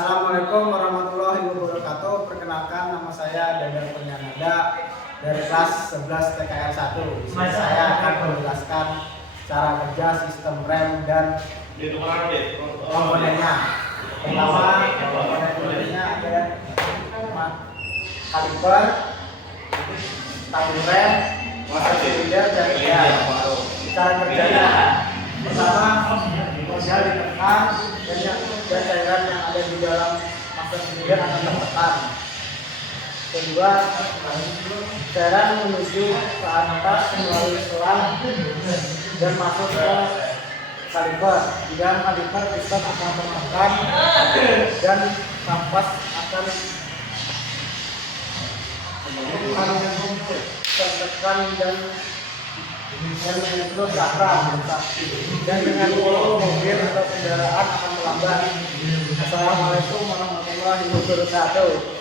Assalamualaikum warahmatullahi wabarakatuh. Perkenalkan, nama saya Dadang Penyanada dari kelas 11 TKR 1. Di sini saya akan menjelaskan cara kerja sistem rem dan komponennya. Pertama, komponennya ada kaliper, tabung rem, silinder, dan rem. Cara kerjanya, pertama modal ditekan dan cairan yang ada di dalam masker silinder akan tertekan. Kedua, cairan menuju ke atas melalui selang dan masuk ke kaliper. Di dalam kaliper piston akan tertekan dan kampas akan tertekan dan terus sakral dan dengan mobil atau kendaraan akan melambat. Assalamualaikum warahmatullahi wabarakatuh.